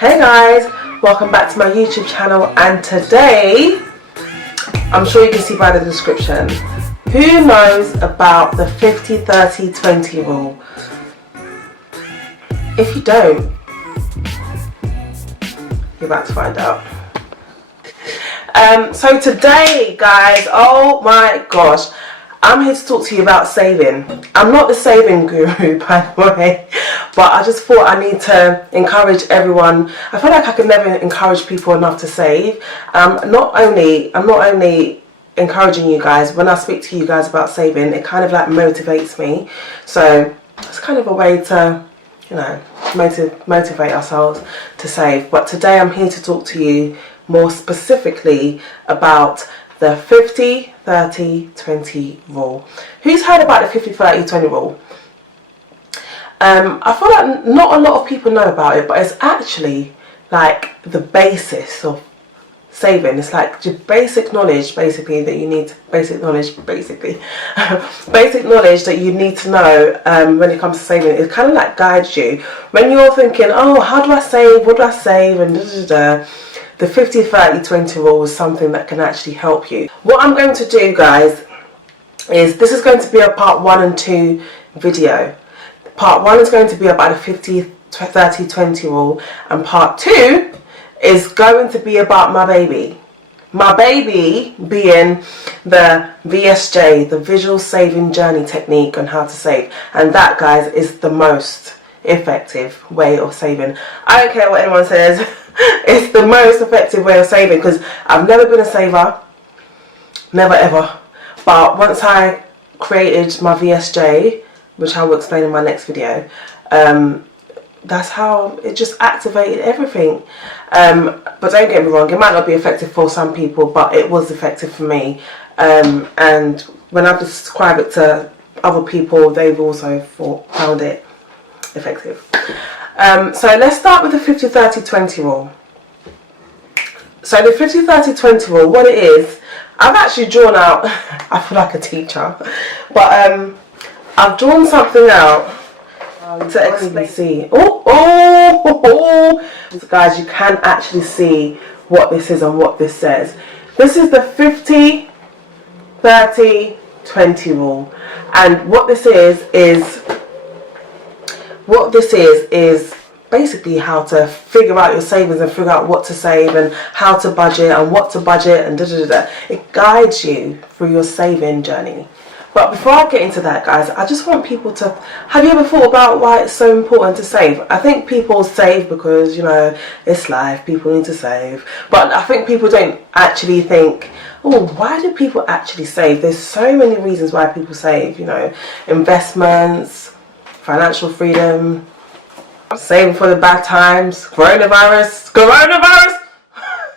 Hey guys, welcome back to my YouTube channel, and today, I'm sure you can see by the description, who knows about the 50-30-20 rule? If you don't, you're about to find out. So today guys, oh my gosh, I'm here to talk to you about saving. I'm not the saving guru, by the way, but I just thought I need to encourage everyone. I feel like I can never encourage people enough to save. I'm not only encouraging you guys, when I speak to you guys about saving, it kind of like motivates me. So it's kind of a way to, you know, motivate ourselves to save. But today I'm here to talk to you more specifically about the 50-30-20 rule. Who's heard about the 50-30-20 rule? I feel like not a lot of people know about it, but it's actually like the basis of saving. It's like just basic knowledge, basically, that you need. Basic knowledge that you need to know when it comes to saving. It kind of like guides you when you're thinking, oh, how do I save? What do I save? And the 50-30-20 rule is something that can actually help you. What I'm going to do, guys, is this is going to be a part 1 and 2 video. Part 1 is going to be about the 50-30-20 rule, and part 2 is going to be about my baby. My baby being the VSJ, the Visual Saving Journey Technique on how to save. And that, guys, is the most effective way of saving. I don't care what anyone says. It's the most effective way of saving, because I've never been a saver, never ever, but once I created my VSJ, which I will explain in my next video, that's how it just activated everything. But don't get me wrong, it might not be effective for some people, but it was effective for me, and when I describe it to other people, they've also found it effective. So let's start with the 50-30-20 rule. So the 50-30-20 rule, what it is, I've actually drawn out, I feel like a teacher, but I've drawn something out to actually see. Oh, guys, you can actually see what this is and what this says. This is the 50-30-20 rule, and what this is basically how to figure out your savings and figure out what to save and how to budget and what to budget and It guides you through your saving journey. But before I get into that, guys, I just want people to, have you ever thought about why it's so important to save? I think people save because, you know, it's life, people need to save. But I think people don't actually think, oh, why do people actually save? There's so many reasons why people save, you know, investments, financial freedom, saving for the bad times, coronavirus.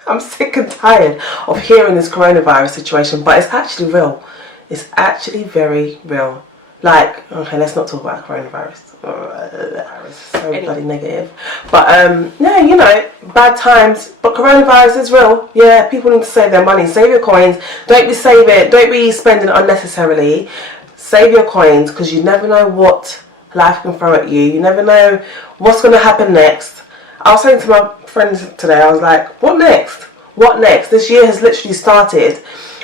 I'm sick and tired of hearing this coronavirus situation, but it's actually real. It's actually very real. Like, okay, let's not talk about coronavirus. It's so bloody negative. But yeah, you know, bad times. But coronavirus is real. Yeah, people need to save their money. Save your coins. Don't be spending unnecessarily. Save your coins, because you never know what life can throw at you. You never know what's going to happen next. I was saying to my friends today, I was like, what next? What next? This year has literally started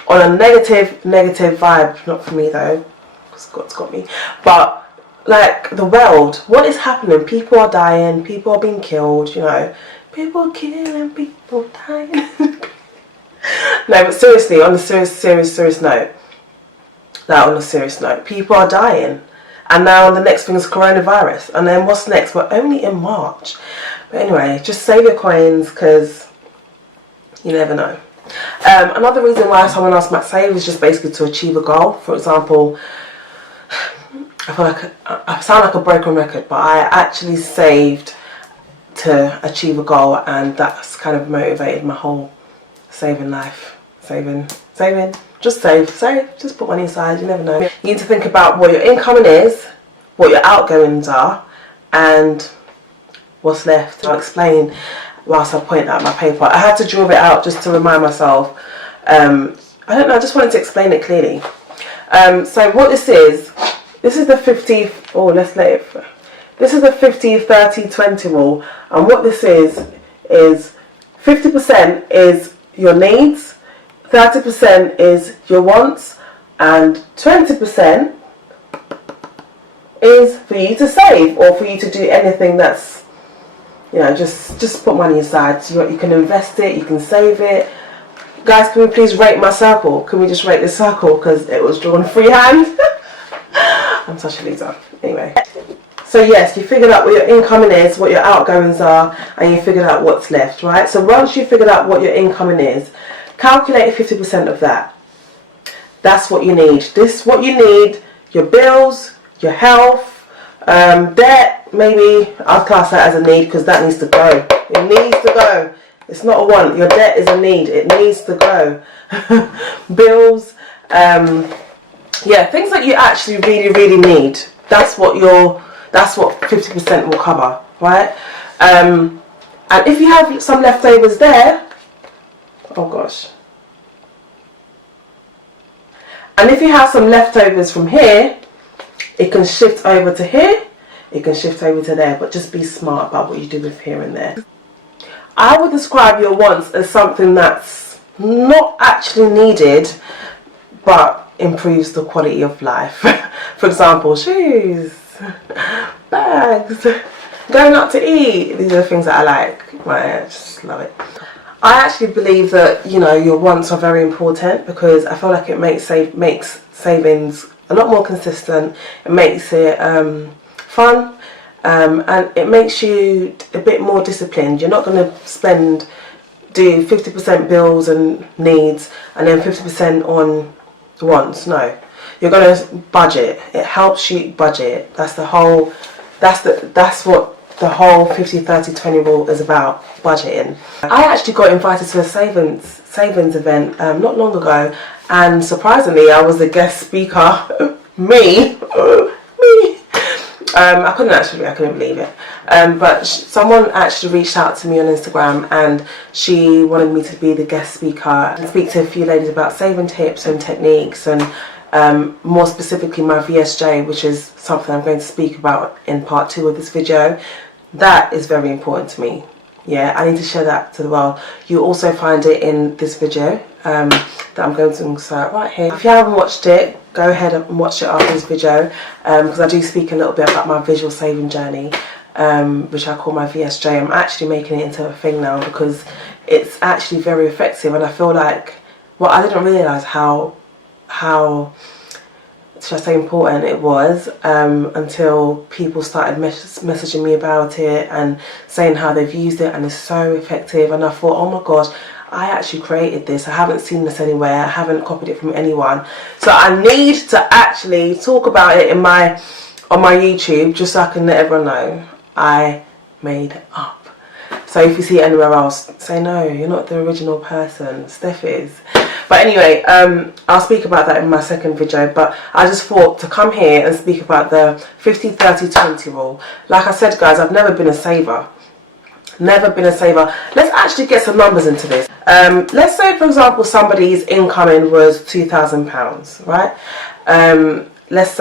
on a negative vibe. Not for me though, because God's got me. But like the world, what is happening? People are dying, people are being killed, you know. People killing, people dying. No, but seriously, on a serious note, like on a serious note, people are dying. And now the next thing is coronavirus. And then what's next? We're only in March. But anyway, just save your coins, because you never know. Another reason why someone else might save is just basically to achieve a goal. For example, I feel like I sound like a broken record, but I actually saved to achieve a goal, and that's kind of motivated my whole saving life. Saving. Just save, just put money aside, you never know. You need to think about what your income is, what your outgoings are, and what's left. I'll explain whilst I point out my paper. I had to draw it out just to remind myself. I don't know, I just wanted to explain it clearly. So what this is the 50, oh, let's let it, this is the 50-30-20 rule, and what this is is 50% is your needs, 30% is your wants, and 20% is for you to save or for you to do anything that's, you know, just put money aside. So you can invest it, you can save it. Guys, can we please rate my circle? Can we just rate this circle because it was drawn freehand? I'm such a loser. Anyway. So yes, you figured out what your incoming is, what your outgoings are, and you figured out what's left, right? So once you figured out what your incoming is, calculate 50% of that. That's what you need. This is what you need. Your bills, your health, debt, maybe I'll class that as a need because that needs to go. It needs to go. It's not a want. Your debt is a need. It needs to go. Bills, yeah, things that you actually really need. That's what 50% will cover, right? And if you have some leftovers there, oh gosh. And if you have some leftovers from here, it can shift over to here, it can shift over to there, but just be smart about what you do with here and there. I would describe your wants as something that's not actually needed, but improves the quality of life. For example, shoes, bags, going out to eat. These are the things that I like. I just love it. I actually believe that, you know, your wants are very important because I feel like it makes savings a lot more consistent. It makes it fun, and it makes you a bit more disciplined. You're not going to do 50% bills and needs and then 50% on wants. No, you're going to budget. It helps you budget. That's what the whole 50-30-20 rule is about, budgeting. I actually got invited to a savings event not long ago, and surprisingly I was the guest speaker. me. I couldn't believe it. But someone actually reached out to me on Instagram and she wanted me to be the guest speaker and speak to a few ladies about saving tips and techniques, and more specifically my VSJ, which is something I'm going to speak about in part 2 of this video. That is very important to me. Yeah, I need to share that to the world. You also find it in this video that I'm going to insert right here. If you haven't watched it, go ahead and watch it after this video, because I do speak a little bit about my visual saving journey, which I call my VSJ. I'm actually making it into a thing now because it's actually very effective, and I feel like, well, I didn't realise how should I say important it was until people started messaging me about it and saying how they've used it and it's so effective. And I thought, oh my gosh, I actually created this. I haven't seen this anywhere. I haven't copied it from anyone. So I need to actually talk about it on my YouTube, just so I can let everyone know I made it up. So if you see it anywhere else, say no, you're not the original person. Steph is. But anyway, I'll speak about that in my second video, but I just thought to come here and speak about the 50-30-20 rule. Like I said, guys, I've never been a saver. Never been a saver. Let's actually get some numbers into this. Let's say, for example, somebody's incoming was £2,000, right? Let's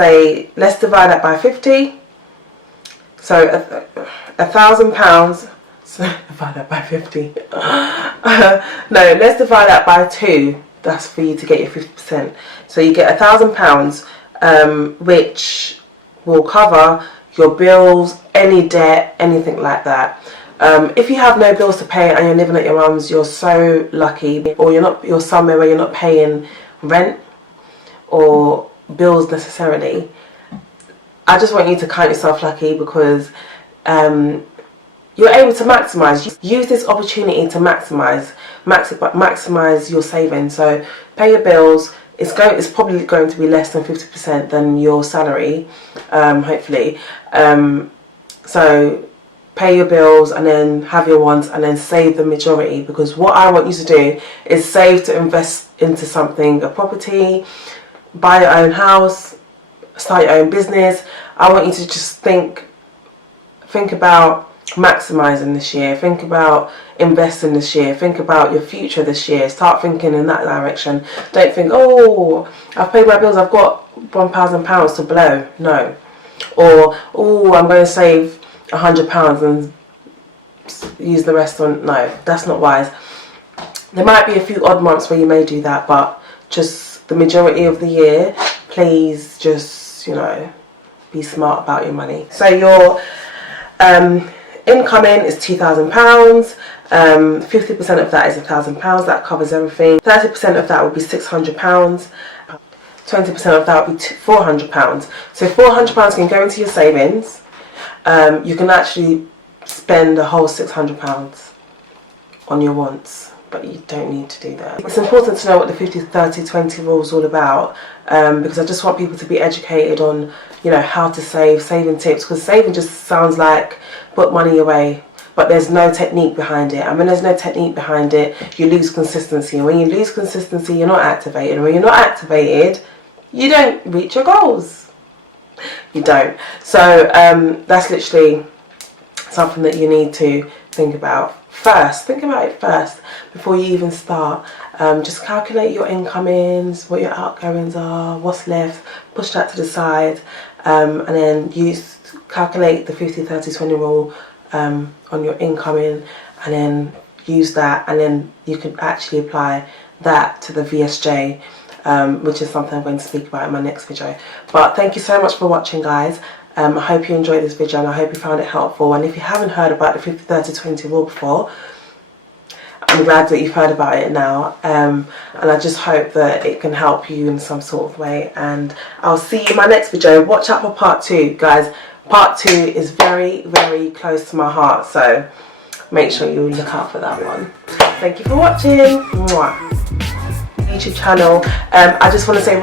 divide that by 50. So £1,000. So divide that by 50. No, let's divide that by 2. That's for you to get your 50%. So you get £1,000, which will cover your bills, any debt, anything like that. If you have no bills to pay and you're living at your mum's, you're so lucky. Or you're somewhere where you're not paying rent or bills necessarily. I just want you to count yourself lucky because you're able to maximise. Use this opportunity to maximise your savings. So pay your bills. It's probably going to be less than 50% than your salary, hopefully. So pay your bills and then have your wants and then save the majority, because what I want you to do is save to invest into something, a property, buy your own house, start your own business. I want you to just think about maximising this year. Think about investing this year. Think about your future this year. Start thinking in that direction. Don't think, oh, I've paid my bills, I've got £1,000 to blow. No. Or, oh, I'm going to save £100 and use the rest on, no, that's not wise. There might be a few odd months where you may do that, but just the majority of the year, please just, you know, be smart about your money. So your incoming is £2,000. 50% of that is £1,000. That covers everything. 30% of that would be £600. 20% of that would be £400. So £400 can go into your savings. You can actually spend a whole £600 on your wants, but you don't need to do that. It's important to know what the 50-30-20 rule is all about, because I just want people to be educated on, you know, how to save, saving tips, because saving just sounds like put money away, but there's no technique behind it. And when there's no technique behind it, you lose consistency, and when you lose consistency, you're not activated, and when you're not activated, you don't reach your goals. You don't. So that's literally something that you need to think about first. Think about it first before you even start. Just calculate your incomings, what your outgoings are, what's left, push that to the side, and then calculate the 50-30-20 rule on your incoming, and then use that, and then you can actually apply that to the VSJ, which is something I'm going to speak about in my next video. But thank you so much for watching, guys. I hope you enjoyed this video, and I hope you found it helpful. And if you haven't heard about the 50-30-20 rule before, I'm glad that you've heard about it now, and I just hope that it can help you in some sort of way. And I'll see you in my next video. Watch out for part 2, guys. Part 2 is very, very close to my heart, so make sure you look out for that one. Thank you for watching. Mwah. YouTube channel. I just want to say